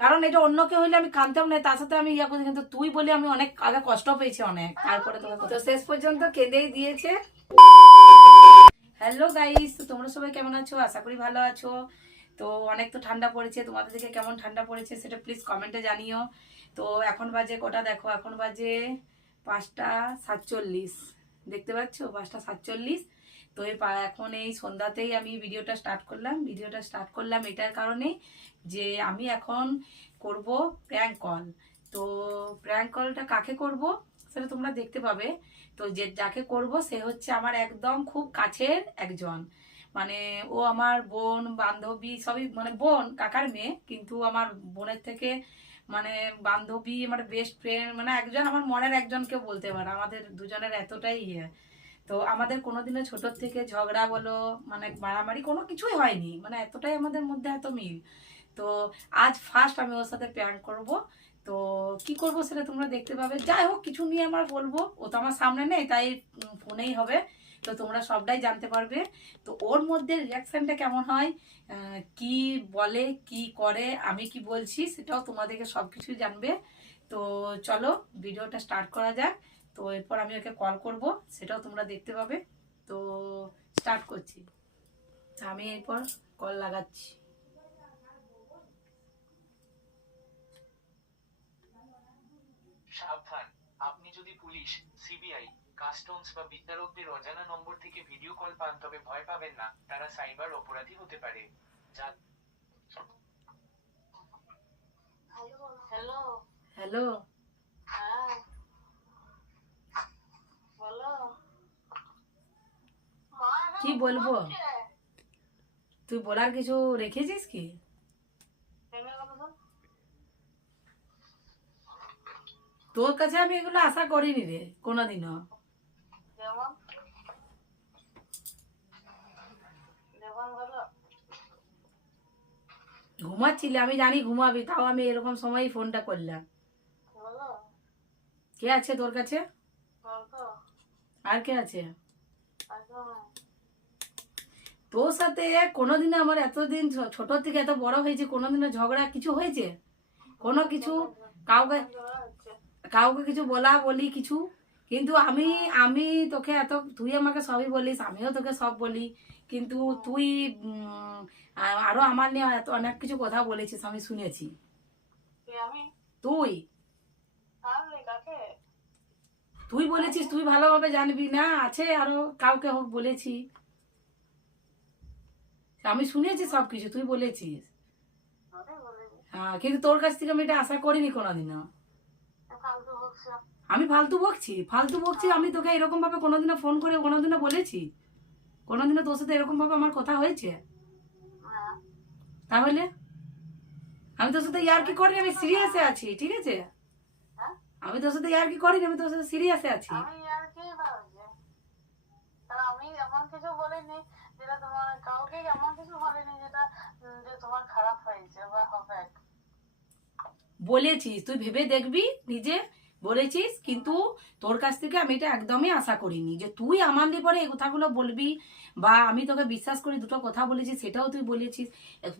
কারণ এটা অন্য কেউ হইলে আমি কানতাম না, তার সাথে আমি ইয়া করি, কিন্তু তুই বলে আমি অনেক আগে কষ্ট পেয়েছি অনেক, তারপরে তোমাকে তো শেষ পর্যন্ত কেঁদেই দিয়েছে। হ্যালো গাইস, তো তোমরা সবাই কেমন আছো? আশা করি ভালো আছো। তো অনেক তো ঠান্ডা পড়েছে, তোমাদের দিকে কেমন ঠান্ডা পড়েছে সেটা প্লিজ কমেন্টে জানিও। তো এখন বাজে কটা দেখো, এখন বাজে 5টা 47। দেখতে পাচ্ছ 5টা 47। তো এখন এই সন্ধ্যাতেই আমি ভিডিওটা স্টার্ট করলাম এটার কারণে যে আমি এখন করব প্র্যাঙ্ক কল। তো প্র্যাঙ্ক কলটা কাকে করব সেটা তোমরা দেখতে পাবে। তো যে যাকে করব সে হচ্ছে আমার একদম খুব কাছের একজন, মানে ও আমার বোন বান্ধবী সবই, মানে বোন কাকার মেয়ে, কিন্তু আমার বোনের থেকে মানে বান্ধবী, আমার বেস্ট ফ্রেন্ড, মানে একজন আমার মনের একজনকে বলতে পারো। আমাদের দুজনের এতটাই ইয়ে। তো আমাদের কোনোদিনও ছোটোর থেকে ঝগড়া বলো, মানে মারামারি কোনো কিছুই হয়নি, মানে এতটাই আমাদের মধ্যে এত মিল। তো আজ ফার্স্ট আমি ওর সাথে প্র্যাঙ্ক করব। তো কি করব সেটা তোমরা দেখতে পাবে। যাই হোক, কিছু নিয়ে আমার বলবো, ও তো আমার সামনে নেই, তাই ফোনেই হবে। তো তোমরা সবটাই জানতে পারবে। তো ওর মধ্যে রিয়াকশানটা কেমন হয়, কি বলে, কি করে, আমি কি বলছি, সেটাও তোমাদেরকে সব কিছুই জানবে। তো চলো ভিডিওটা স্টার্ট করা যাক। তো এরপর আমি ওকে কল করব, সেটাও তোমরা দেখতে পাবে। তো স্টার্ট করছি। আমি এরপর কল লাগাচ্ছি। সাবধান, আপনি যদি পুলিশ, সিবিআই, কাস্টমস বা বিচারকদের অজানা নম্বর থেকে ভিডিও কল পান তবে ভয় পাবেন না, তারা সাইবার অপরাধী হতে পারে। যা হ্যালো। হ্যালো, হ্যাঁ, বলো। কি বলবো? তুই বলার কিছু রেখেছিস কি? তোর কাছে আমি এগুলো আশা করিনি রে কোনোদিনও। যেমন যেমন বলো। ঘুমাচ্ছিলি, আমি জানি ঘুমাবি, তাও আমি এরকম সময়ই ফোনটা করলাম। বলো। কে আছে তোর কাছে? বলতো। আর কে আছে? আসো না। তোর সাথে কোনোদিনও আমার এতদিন ছোট থেকে এত বড় হয়েছে, কোনোদিনও ঝগড়া কিছু হয়েছে? কোনো কিছু কাউকে হচ্ছে। কাউকে কিছু বলা বলি কিছু? কিন্তু আমি আমি তোকে এত, তুই আমাকে সবই বলিস, আমিও তোকে সব বলি, কিন্তু তুই আরো আমার নিয়ে এত অনেক কিছু কথা বলেছিস, আমি শুনেছি। কে আমি? তুই তাহলে কাকে? তুই বলেছিস, তুই ভালোভাবে জানবি না, আছে আরো কাউকে হোক বলেছি, আমি শুনেছি সবকিছু তুই বলেছিস। আমি বলিনি। হ্যাঁ, কিন্তু তোর কাছ থেকে আমি এটা আশা করিনি কোনোদিনও। ফালতু বকছো। আমি ফালতু বকছি? আমি তোকে এরকম ভাবে কোনোদিনও ফোন করে কোনোদিনও বলেছি? কোনোদিনও তোর সাথে এরকম ভাবে আমার কথা হয়েছে? না। তাহলে আমি তোর সাথে ইয়ার্কি করিনি, আমি সিরিয়াসে আছি, ঠিক আছে? হ্যাঁ? আমি তোর সাথে ইয়ার্কি করিনি, আমি তোর সাথে সিরিয়াসে আছি। আমি আর কি ভাবছি? আর আমি এমন কিছু বলিনি যেটা তোমার কাউকে এমন কিছু বলিনি যেটা যে তোমার খারাপ হয়েছে বা হবে। বলেছিস, তুই ভেবে দেখবি নিজে, বলেছিস, কিন্তু তোর কাছ থেকে আমি এটা একদমই আশা করিনি যে তুই আমার দিয়ে পরে এই কথাগুলো বলবি, বা আমি তোকে বিশ্বাস করি দুটো কথা বলেছি সেটাও তুই বলেছিস।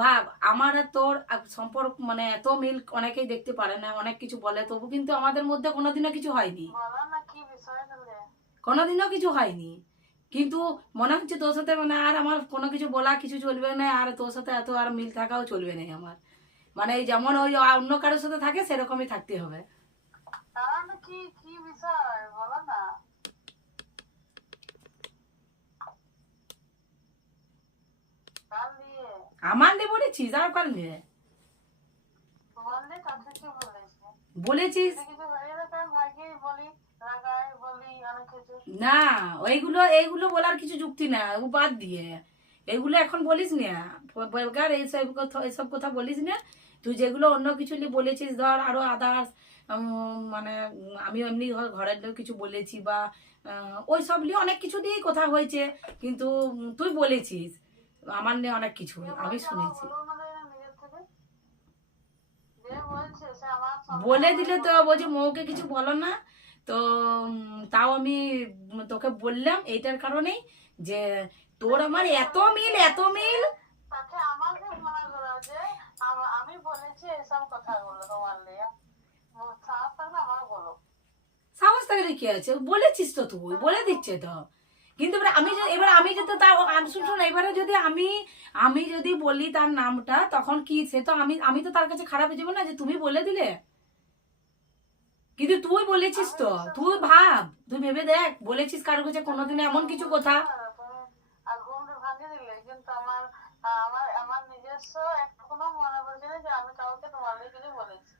ভাব, আমার আর তোর সম্পর্ক মানে এত মিল অনেকেই দেখতে পারে না, অনেক কিছু বলে, তবু কিন্তু আমাদের মধ্যে কোনোদিনও কিছু হয়নি, বলো না কি বিষয় তাহলে। কোনোদিনও কিছু হয়নি। কিন্তু মনে হচ্ছে তোর সাথে মানে আর আমার কোনো কিছু বলা কিছু চলবে না, আর তোর সাথে এত আর মিল থাকাও চলবে না আমার, মানে যেমন ওই অন্য কারোর সাথে থাকে সেরকমই থাকতে হবে। তাহলে কি কি বিষয় বলো না। কাল দিয়ে আমার নিয়ে বলেছিস আর কার নিয়ে তোমার দিয়ে কাছে কি বলেছে? বলেছিস? যদি কিছু হয়ে যায় তাহলে ভাইকে বলি, রাগাই বলি অনেক কিছু। না, এইগুলো বলার কিছু যুক্তি না, ও বাদ দিয়ে এগুলো এখন বলিস না, বেকার এইসব কথা বলিস না। তুই যেগুলো অন্য কিছু নিয়ে বলেছিস, ধর আরো আদার্স, মানে আমি এমনি ধর ঘরের লোক কিছু বলেছি, বা ওই সব নিয়ে অনেক কিছু দিয়েই কথা হয়েছে, কিন্তু তুই বলেছিস আমার নিয়ে অনেক কিছু, কে আমি বলছে আমার শুনেছি। বলো না নিজের থেকে। যে বলছে সে আমার সঙ্গে বলে আমার দিলে তো কথা বলছি মৌকে কিছু বলো না। তো তাও আমি তোকে বললাম এইটার কারণেই যে তোর আমার এত মিল, এত মিল। তাকে আমাকে মনে করো যে আমি বলেছি বলছি এইসব কথাগুলো তোমার লিয়ে? সাহস থাকলে আমাকে বলো। সাহস থাকলে কি আছে, বলেছিস তো তুই, বলে দিচ্ছে তো। কিন্তু এবার আমি যদি তার শুন, এবারে যদি আমি যদি বলি তার নামটা, তখন কি সে তো আমি তো তার কাছে খারাপ হয়ে যাবো না যে তুমি বলে দিলে। কিন্তু তুই বলেছিস তো, তুই ভাব, তুই ভেবে দেখ, বলেছিস কারোর কাছে কোনোদিনও এমন কিছু কথা। আর ঘুমটা ভাঙিয়ে দিলে, কিন্তু আমার আমার আমার নিজস্ব এখনো মনে পড়ছে না যে আমি কাউকে তোমার লিয়ে কিছু বলেছি।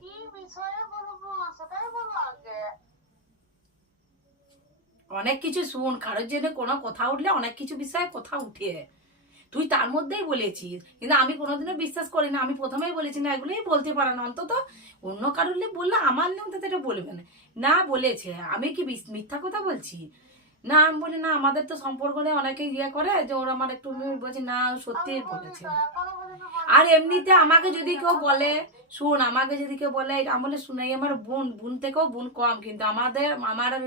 কি বিষয়ে বলবো সেটাই বলো আগে। অনেক কিছু শুন, কারোর জন্য কোনো কথা উঠলে অনেক কিছু বিষয়ে কথা উঠে, তুই তার মধ্যেই বলেছিস। কিন্তু আমি কোনোদিনও বিশ্বাস করি না, আমি প্রথমেই বলেছি না এগুলোই বলতে পারে না, অন্তত অন্য কারোর বললে আমার নিয়ম তো এটা বলবে না। না বলেছে, আমি কি মিথ্যা কথা বলছি? না আমি বলি না, আমাদের তো সম্পর্ক নিয়ে অনেকে ইয়ে করে যে ওরা আমার একটু, বলছি না সত্যি বলেছে। আর এমনিতে আমাকে যদি কেউ বলে, শুন, আমাকে যদি কেউ বলে, আমি বলে শুনাই, আমার বোন থেকেও বোন কম, কিন্তু আমার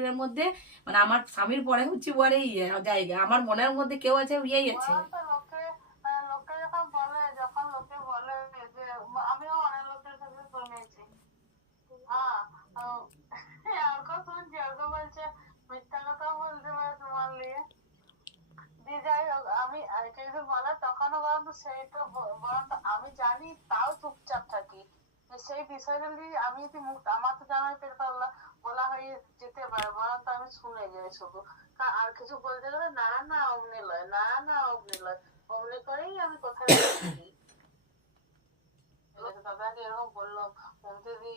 এর মধ্যে মানে আমার স্বামীর পরে হচ্ছে বলে ইয়ে জায়গা, আমার মনের মধ্যে কেউ আছে, ইয়েই আছে। লোকে যখন বলে, যখন লোকে বলে যে, আমিও অনেক লোকের কাছে শুনেছি, হ্যাঁ, আর শুনছি, আর বলছে মিথ্যা কথা বলতে পারে তোমার লিয়ে। দিয়ে যাই হোক, আমি কিছু বলে তখনও বরং সেইটা বরং আমি জানি, তাও চুপচাপ থাকি। সেই বিষয়টা নিয়ে আমি যদি মুখ, আমার তো জানার পেপার বলা হয়ে যেতে পারে, বরং তো আমি শুনে যাই শুধু। আর কিছু বলতে গেলে না না অমনি লয়, না না অমনি লয়, অমনি করেই আমি কোথায় দিই। দাদাকে এরকম বললাম, দিদি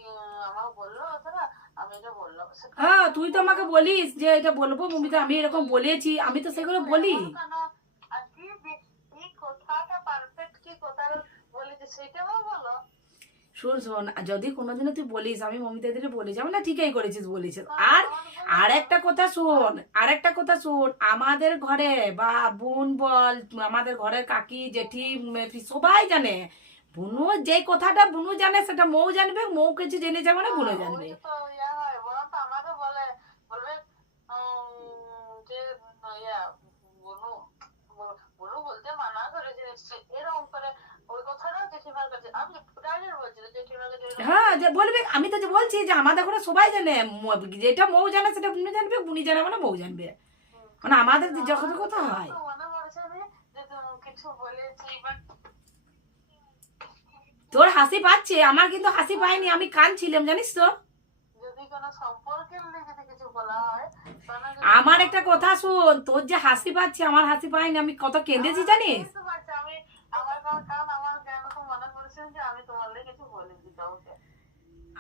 আমাকে বললো কথাটা, আমি এটা বললাম। হ্যাঁ, তুই তো আমাকে বলিস যে এটা বলবো মমিতা, আমি এরকম বলেছি, আমি তো সেগুলো বলি। আর কি কথাটা পারফেক্ট, কি কথাটা বলেছি সেটাও বলো। শোন, যদি কোনোদিনও তুই বলিস আমি মমিতাদের বলেছি, আমি না ঠিকই করেছিস বলেছিস। আর একটা কথা শোন, আমাদের ঘরে বা বোন বল, আমাদের ঘরের কাকি জেঠি সবাই জানে, বুনু যে কথাটা বুনু জানে সেটা মৌ জানবে, মৌ কিছু জেনে যাবে না, বুনু জানবে। তো ইয়া হয়, বরং তো আমাকে বলবে যে ইয়া বনু বনু বলতে মানা করেছে এরকম করে। ওই কথাটা জেঠিমার কাছে আমি ডাইরেক্ট বলছি, জেঠিমার কাছে। হ্যাঁ, যে বলবে, আমি তো যে বলছি যে আমাদের ঘরে সবাই জানে, যেটা মৌ জানে সেটা বুনু জানবে, বুনি জানে মানে মৌ জানবে, মানে আমাদের যখন কথা হয়। মনে পড়ছে যে তুমি কিছু বলেছি, বাট তোর হাসি পাচ্ছে, আমার কিন্তু হাসি পায়নি, আমি কাঁদছিলাম জানিস তো। যদি কোনো সম্পর্কের নিয়ে যদি কিছু বলা হয়, আমার একটা কথা শোন, তোর যে হাসি পাচ্ছে আমার হাসি পায়নি, আমি কত কেঁদেছি জানিস। আমি আমার কারণ আমার জ্ঞান তো মনে পড়ছে যে আমি তোমার লেগে কিছু বলেছি কাউকে।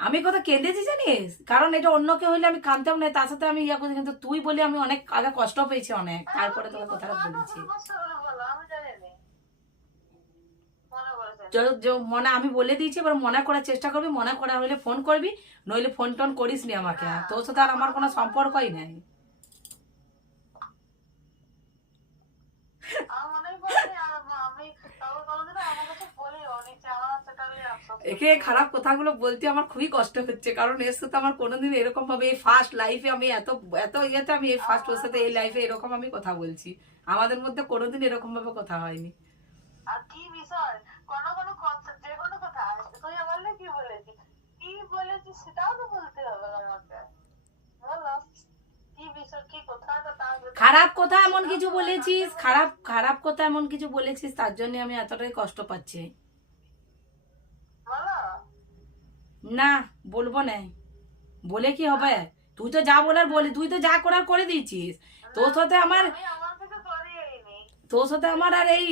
আমি কত কেঁদেছি জানিস, কারণ এটা অন্য কেউ হইলে আমি কাঁদতাম না, তার সাথে আমি ইয়া করছি, কিন্তু তুই বলে আমি অনেক আগে কষ্ট পেয়েছি অনেক, তারপরে তোর কথাটা বলেছি। আমি জানি মনে পড়েছে। মনে আমি বলে দিয়েছি, এবার মনে করার চেষ্টা করবি, মনে করা হলে ফোন করবি, নইলে ফোন টোন করিস নি আমাকে, আর তোর সাথে আর আমার কোনো সম্পর্কই নাই। একে খারাপ কথাগুলো বলতে আমার খুবই কষ্ট হচ্ছে, কারণ এর সাথে আমার কোনোদিন এরকম ভাবে, এই ফার্স্ট লাইফে আমি এত এত ইয়েতে আমি এই ফার্স্ট ওর সাথে এই লাইফে এরকম আমি কথা বলছি, আমাদের মধ্যে কোনোদিন এরকম ভাবে কথা হয়নি। আর কি বিষয়, কোনো কথা, যে কোনো কথা, তুই আমার কি বলেছি, কি বলেছি সেটাও তো বলতে হবে আমাকে, বলো কি বিষয়, কি কথাটা। খারাপ কথা এমন কিছু বলেছিস, খারাপ কথা এমন কিছু বলেছিস, তার জন্য আমি এতটাই কষ্ট পাচ্ছি। না বলবো না, বলে কি হবে, তুই তো যা বলার বলি, তুই তো যা করার করে দিয়েছিস। তোর সাথে আমার আর এই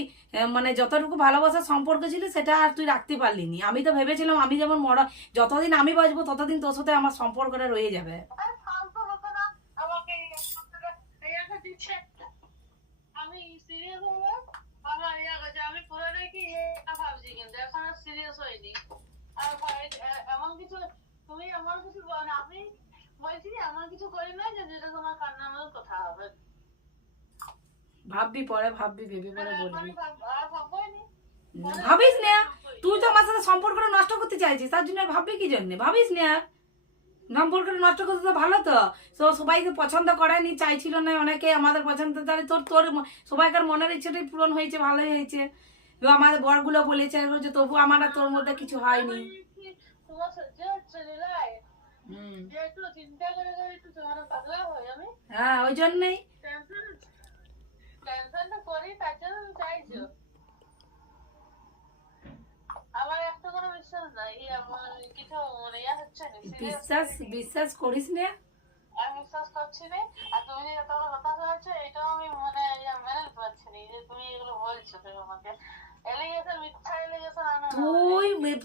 মানে যতটুকু ভালোবাসার সম্পর্ক ছিল সেটা আর তুই রাখতে পারলি নি। আমি তো ভেবেছিলাম আমি যেমন যতদিন আমি বাঁচবো ততদিন তোর সাথে আমার সম্পর্কটা রয়ে যাবে। আমি সিরিয়াস হবো, আমার আমি পুরোটাই কি ভাবছি, কিন্তু এখন আর সিরিয়াস হয়নি। আর এমন কিছু তুমি আমার কিছু আমি বলছি এমন কিছু করি না যে যেটা তোমার কান্নার মতো কথা হবে। ভাববি পরে, ভাববি ভেবে পরে বলবি। আর ভাববই ভাবিস না, তুই তো আমার সাথে সম্পর্কটা নষ্ট করতে চাইছিস, তার জন্য ভাববি কি জন্য, ভাবিস না, সম্পর্কটা নষ্ট করতে তো ভালো, তো সবাইকে পছন্দ করেনি, চাইছিল না অনেকে আমাদের পছন্দ, তাহলে তোর সবাইকার মনের ইচ্ছেটাই পূরণ হয়েছে, ভালোই হয়েছে। তো আমাদের বরগুলো বলেছে যে তবু আমার আর তোর মধ্যে কিছু হয়নি। তোমার সহ্য হচ্ছে লীলাই হুম। যে একটু চিন্তা করে করে একটু তোমার পাগলা হয় আমি হ্যাঁ ওই জন্যই। টেনশনটা করি তার জন্য আমি চাইছো আমার একটা কোনো বিশ্বাস নাই আমার কিছু মানে ইয়া হচ্ছে না বিশ্বাস বিশ্বাস করিস না। আমি বিশ্বাস করছি না আর তুমি যে এত কথা বলছো এটাও আমি মানে মেনে নিতে পারছি না যে তুমি এগুলো বলছো তুমি আমাকে এলিগেশন মিথ্যা এলিগেশন আনা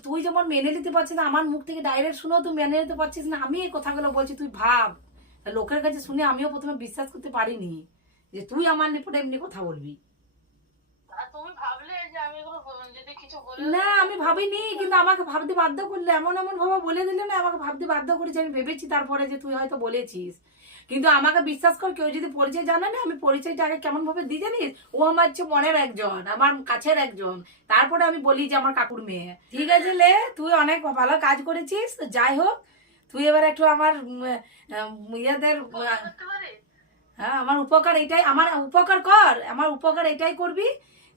তুই যেমন মেনে নিতে পারছিস না, আমার মুখ থেকে ডাইরেক্ট শুনো তুই মেনে নিতে পারছিস না, আমি এই কথাগুলো বলছি তুই ভাব। লোকের কাছে শুনে আমিও প্রথমে বিশ্বাস করতে পারিনি যে তুই আমার নিপটে এমনি কথা বলবি। আর তুমি ভাবলে যে আমি এগুলো যদি কিছু বলে না আমি ভাবিনি, কিন্তু আমাকে ভাবতে বাধ্য করলে, এমন এমন ভাবে বলে দিলে না, আমাকে ভাবতে বাধ্য করেছে। আমি ভেবেছি তারপরে যে তুই হয়তো বলেছিস, কিন্তু আমাকে বিশ্বাস কর, কেউ যদি পরিচয় জানে না, আমি পরিচয়টা আগে কেমন ভাবে দিই জানিস, ও আমার হচ্ছে মনের একজন, আমার কাছের একজন, তারপরে আমি বলি যে আমার কাকুর মেয়ে। ঠিক আছে লে, তুই অনেক ভালো কাজ করেছিস, তো যাই হোক তুই এবার একটু আমার ইয়েদের করতে পারি হ্যাঁ আমার উপকার এটাই, আমার উপকার কর, আমার উপকার এটাই করবি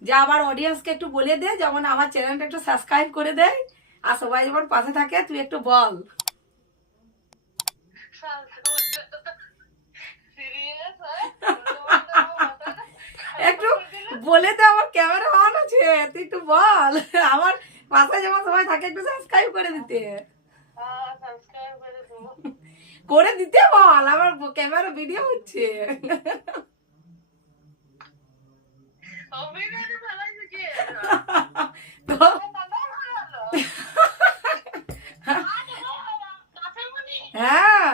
যে আবার অডিয়েন্সকে একটু বলে দে যেমন আমার চ্যানেলটা একটু সাবস্ক্রাইব করে দেয়, আর সবাই যেমন পাশে থাকে, তুই একটু বল। সিরিয়াস একটু বলে দে, আমার ক্যামেরা অন আছে, তুই একটু বল আমার পাশে যেমন সবাই থাকে একটু সাবস্ক্রাইব করে দিতে, সাবস্ক্রাইব করে দেবো করে দিতে বল, আমার ক্যামেরা ভিডিও হচ্ছে। অভিনয় চালাইছে কি তো হ্যাঁ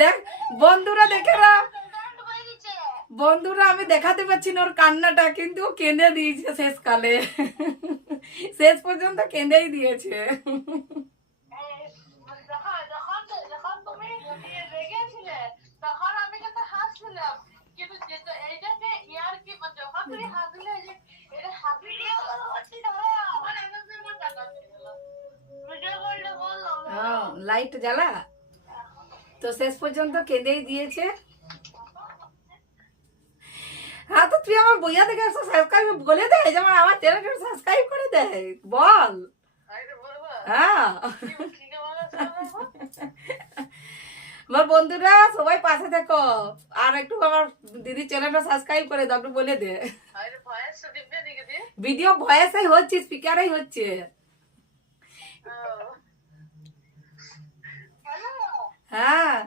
দেখ বন্ধুরা, দেখে না বন্ধুরা, আমি দেখাতে পাচ্ছি না ওর কান্নাটা, কিন্তু ও কেঁদে দিয়েছে শেষকালে, শেষ পর্যন্ত কেঁদেই দিয়েছে। যখন তুমি রেগেছিলে তখন আমি কিন্তু হাসছিলাম কিন্তু এইটাকে ইয়ার কি যখন তুমি হাসলে যে এটা ভিডিও করছি আমার এমনি আমার টাকা ভিডিও করলে বললো লাইট জ্বালা, তো শেষ পর্যন্ত কেঁদেই দিয়েছে। হ্যাঁ তো তুই আমার বইয়া থেকে সাবস্ক্রাইব বলে দে যেমন আমার চ্যানেলটা সাবস্ক্রাইব করে দে, বল। হ্যাঁ আমার বন্ধুরা সবাই পাশে থেকো, আর একটু আমার দিদি চ্যানেলটা সাবস্ক্রাইব করে দাও, একটু বলে দে। ভিডিও ভয়েসই হচ্ছে, স্পিকারেই হচ্ছে। হ্যাঁ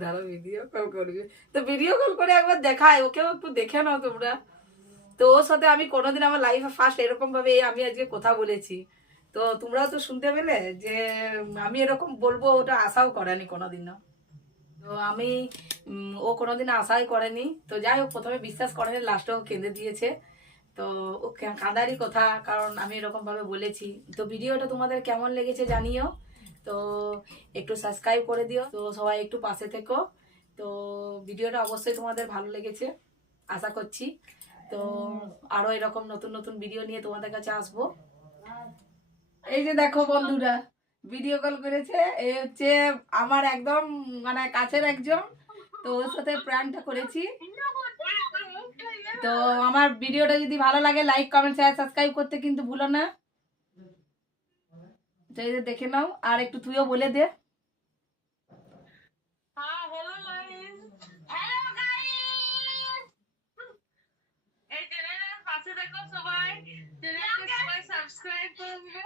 দাঁড়া ভিডিও কল করবি, তো ভিডিও কল করে একবার দেখায়, ওকেও একটু দেখে নাও তোমরা। তো ওর সাথে আমি কোনোদিন আমার লাইফে ফার্স্ট এরকম ভাবে আমি আজকে কথা বলেছি, তো তোমরাও তো শুনতে পেলে যে আমি এরকম বলবো, ওটা আশাও করেনি কোনোদিনও। তো আমি ও কোনোদিন আশাই করেনি, তো যাই হোক প্রথমে বিশ্বাস করেনি, লাস্টেও কেঁদে দিয়েছে। তো ও কাঁদারই কথা, কারণ আমি এরকম ভাবে বলেছি। তো ভিডিওটা তোমাদের কেমন লেগেছে জানিও, তো একটু সাবস্ক্রাইব করে দিও, তো সবাই একটু পাশে থেকো। তো ভিডিওটা অবশ্যই তোমাদের ভালো লেগেছে আশা করছি, তো আরো এরকম নতুন নতুন ভিডিও নিয়ে তোমাদের কাছে আসবো। এই যে দেখো বন্ধুরা ভিডিও কল করেছে, এই হচ্ছে আমার একদম মানে কাছের একজন, তো ওর সাথে প্র্যাঙ্কটা করেছি। তো আমার ভিডিওটা যদি ভালো লাগে লাইক কমেন্ট শেয়ার সাবস্ক্রাইব করতে কিন্তু ভুলো না। তো এই যে দেখে নাও, আর একটু তুইও বলে দে। হ্যালো গাইস, এই চ্যানেলের পাশে দেখো সবাই, চ্যানেলকে সবাই সাবস্ক্রাইব করবে।